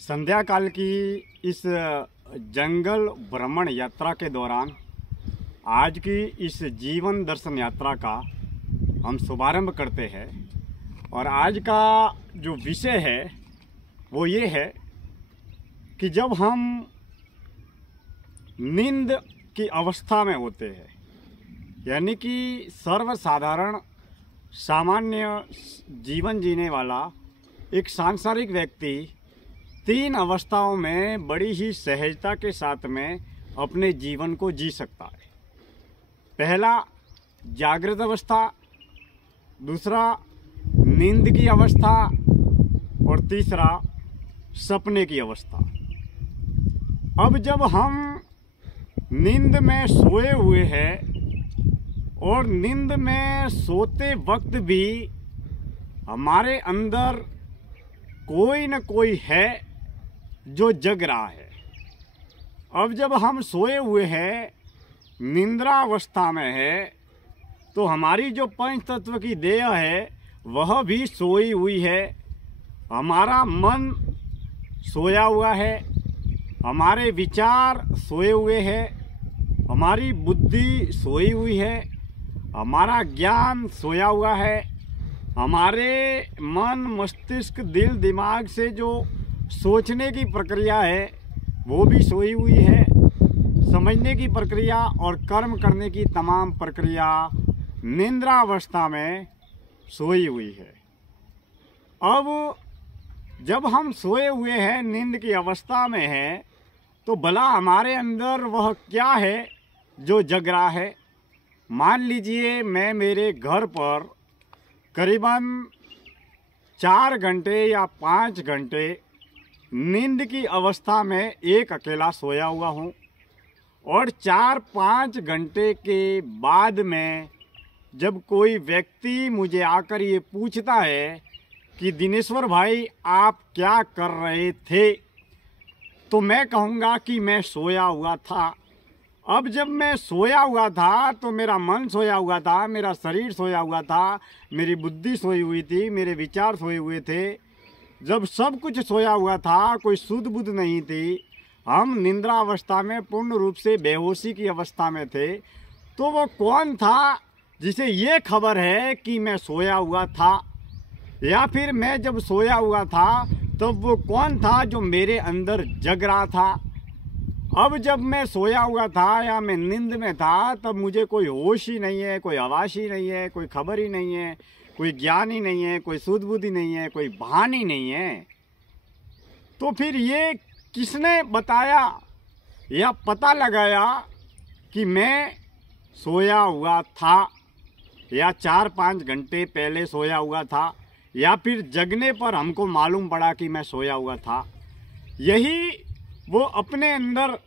संध्या काल की इस जंगल भ्रमण यात्रा के दौरान आज की इस जीवन दर्शन यात्रा का हम शुभारंभ करते हैं। और आज का जो विषय है वो ये है कि जब हम नींद की अवस्था में होते हैं, यानी कि सर्वसाधारण सामान्य जीवन जीने वाला एक सांसारिक व्यक्ति तीन अवस्थाओं में बड़ी ही सहजता के साथ में अपने जीवन को जी सकता है। पहला जागृत अवस्था, दूसरा नींद की अवस्था और तीसरा सपने की अवस्था। अब जब हम नींद में सोए हुए हैं और नींद में सोते वक्त भी हमारे अंदर कोई न कोई है जो जग रहा है। अब जब हम सोए हुए हैं, निंद्रा अवस्था में है, तो हमारी जो पंच तत्व की देह है वह भी सोई हुई है। हमारा मन सोया हुआ है, हमारे विचार सोए हुए हैं, हमारी बुद्धि सोई हुई है, हमारा ज्ञान सोया हुआ है, हमारे मन मस्तिष्क दिल दिमाग से जो सोचने की प्रक्रिया है वो भी सोई हुई है। समझने की प्रक्रिया और कर्म करने की तमाम प्रक्रिया निद्रा अवस्था में सोई हुई है। अब जब हम सोए हुए हैं, नींद की अवस्था में हैं, तो भला हमारे अंदर वह क्या है जो जग रहा है। मान लीजिए मैं मेरे घर पर करीबन 4 घंटे या 5 घंटे नींद की अवस्था में एक अकेला सोया हुआ हूँ, और 4-5 घंटे के बाद में जब कोई व्यक्ति मुझे आकर ये पूछता है कि दिनेश्वर भाई आप क्या कर रहे थे, तो मैं कहूँगा कि मैं सोया हुआ था। अब जब मैं सोया हुआ था तो मेरा मन सोया हुआ था, मेरा शरीर सोया हुआ था, मेरी बुद्धि सोई हुई थी, मेरे विचार सोए हुए थे। जब सब कुछ सोया हुआ था, कोई सुध बुध नहीं थी, हम निद्रा अवस्था में पूर्ण रूप से बेहोशी की अवस्था में थे, तो वो कौन था जिसे ये खबर है कि मैं सोया हुआ था? या फिर मैं जब सोया हुआ था तब वो कौन था जो मेरे अंदर जग रहा था? अब जब मैं सोया हुआ था या मैं नींद में था, तब मुझे कोई होश ही नहीं है, कोई आवाज़ ही नहीं है, कोई खबर ही नहीं है, कोई ज्ञान ही नहीं है, कोई सुध बुद्धि नहीं है, कोई भान ही नहीं है। तो फिर ये किसने बताया या पता लगाया कि मैं सोया हुआ था, या 4-5 घंटे पहले सोया हुआ था, या फिर जगने पर हमको मालूम पड़ा कि मैं सोया हुआ था? यही वो अपने अंदर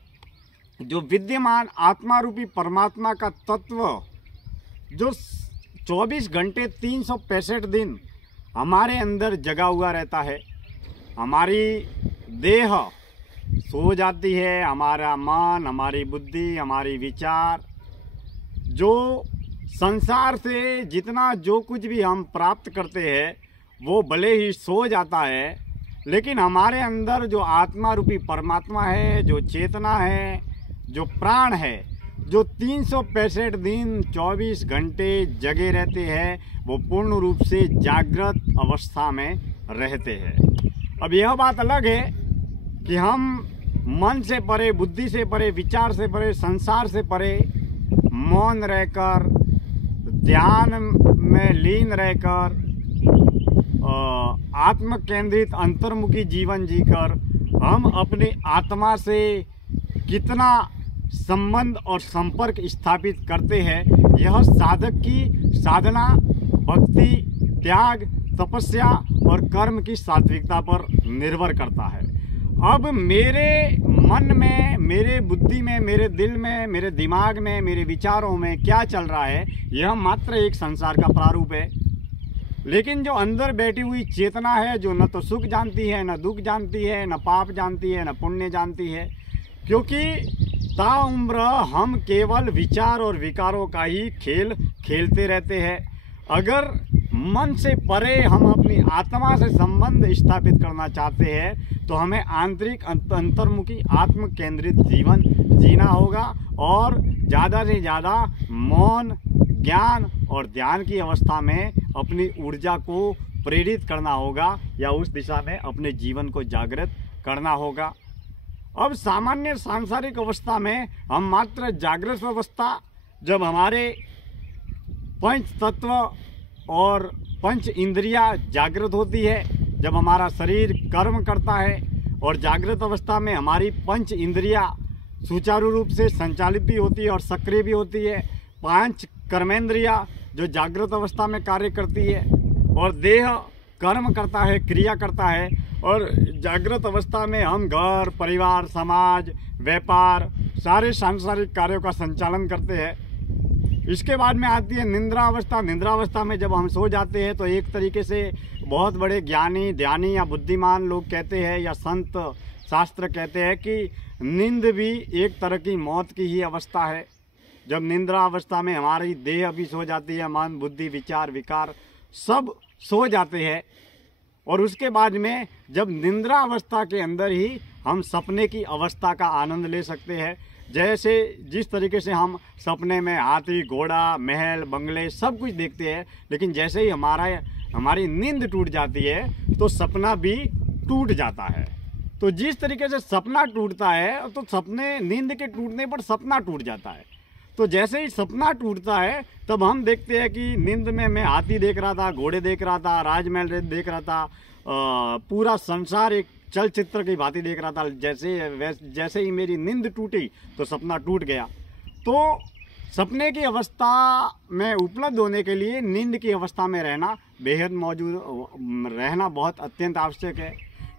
जो विद्यमान आत्मा रूपी परमात्मा का तत्व जो 24 घंटे 365 दिन हमारे अंदर जगा हुआ रहता है। हमारी देह सो जाती है, हमारा मन, हमारी बुद्धि, हमारी विचार, जो संसार से जितना जो कुछ भी हम प्राप्त करते हैं वो भले ही सो जाता है, लेकिन हमारे अंदर जो आत्मा रूपी परमात्मा है, जो चेतना है, जो प्राण है, जो 365 दिन 24 घंटे जगे रहते हैं, वो पूर्ण रूप से जागृत अवस्था में रहते हैं। अब यह बात अलग है कि हम मन से परे, बुद्धि से परे, विचार से परे, संसार से परे मौन रहकर, ध्यान में लीन रहकर, आत्म केंद्रित अंतर्मुखी जीवन जीकर हम अपनी आत्मा से कितना संबंध और संपर्क स्थापित करते हैं, यह साधक की साधना, भक्ति, त्याग, तपस्या और कर्म की सात्विकता पर निर्भर करता है। अब मेरे मन में, मेरे बुद्धि में, मेरे दिल में, मेरे दिमाग में, मेरे विचारों में क्या चल रहा है, यह मात्र एक संसार का प्रारूप है। लेकिन जो अंदर बैठी हुई चेतना है, जो न तो सुख जानती है, न दुख जानती है, न पाप जानती है, न पुण्य जानती है, क्योंकि ताउम्र हम केवल विचार और विकारों का ही खेल खेलते रहते हैं। अगर मन से परे हम अपनी आत्मा से संबंध स्थापित करना चाहते हैं तो हमें आंतरिक अंतर्मुखी आत्म केंद्रित जीवन जीना होगा और ज़्यादा से ज़्यादा मौन, ज्ञान और ध्यान की अवस्था में अपनी ऊर्जा को प्रेरित करना होगा या उस दिशा में अपने जीवन को जागृत करना होगा। अब सामान्य सांसारिक अवस्था में हम मात्र जागृत अवस्था, जब हमारे पंच तत्व और पंच इंद्रिया जागृत होती है, जब हमारा शरीर कर्म करता है और जागृत अवस्था में हमारी पंच इंद्रिया सुचारू रूप से संचालित भी होती है और सक्रिय भी होती है। पांच कर्मेंद्रिया जो जागृत अवस्था में कार्य करती है और देह कर्म करता है, क्रिया करता है। और जागृत अवस्था में हम घर, परिवार, समाज, व्यापार, सारे सांसारिक कार्यों का संचालन करते हैं। इसके बाद में आती है निद्रा अवस्था। निद्रा अवस्था में जब हम सो जाते हैं तो एक तरीके से बहुत बड़े ज्ञानी, ध्यानी या बुद्धिमान लोग कहते हैं या संत शास्त्र कहते हैं कि नींद भी एक तरह की मौत की ही अवस्था है। जब निद्रा अवस्था में हमारी देह भी सो जाती है, मन, बुद्धि, विचार, विकार सब सो जाते हैं और उसके बाद में जब निद्रा अवस्था के अंदर ही हम सपने की अवस्था का आनंद ले सकते हैं। जैसे जिस तरीके से हम सपने में हाथी, घोड़ा, महल, बंगले सब कुछ देखते हैं, लेकिन जैसे ही हमारी नींद टूट जाती है तो सपना भी टूट जाता है। तो जिस तरीके से सपना टूटता है तो सपने, नींद के टूटने पर सपना टूट जाता है। तो जैसे ही सपना टूटता है तब हम देखते हैं कि नींद में मैं हाथी देख रहा था, घोड़े देख रहा था, राजमहल देख रहा था, पूरा संसार एक चलचित्र की भांति देख रहा था। जैसे ही मेरी नींद टूटी तो सपना टूट गया। तो सपने की अवस्था में उपलब्ध होने के लिए नींद की अवस्था में रहना रहना बहुत अत्यंत आवश्यक है।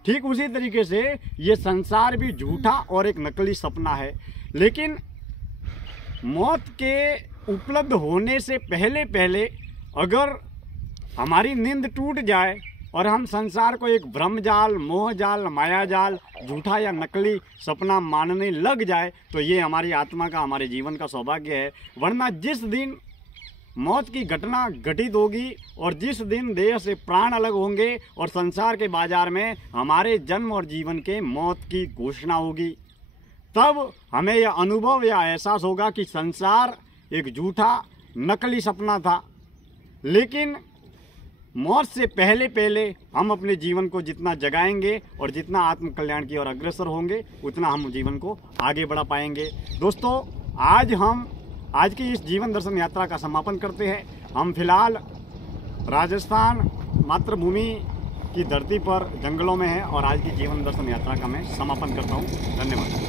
ठीक उसी तरीके से ये संसार भी झूठा और एक नकली सपना है। लेकिन मौत के उपलब्ध होने से पहले अगर हमारी नींद टूट जाए और हम संसार को एक भ्रमजाल, मोहजाल, मायाजाल, झूठा या नकली सपना मानने लग जाए तो ये हमारी आत्मा का, हमारे जीवन का सौभाग्य है। वरना जिस दिन मौत की घटना घटित होगी और जिस दिन देह से प्राण अलग होंगे और संसार के बाजार में हमारे जन्म और जीवन के मौत की घोषणा होगी, तब हमें यह अनुभव या एहसास होगा कि संसार एक झूठा नकली सपना था। लेकिन मौत से पहले हम अपने जीवन को जितना जगाएंगे और जितना आत्म कल्याण की ओर अग्रसर होंगे उतना हम जीवन को आगे बढ़ा पाएंगे। दोस्तों, आज की इस जीवन दर्शन यात्रा का समापन करते हैं। हम फिलहाल राजस्थान मातृभूमि की धरती पर जंगलों में हैं और आज की जीवन दर्शन यात्रा का मैं समापन करता हूँ। धन्यवाद।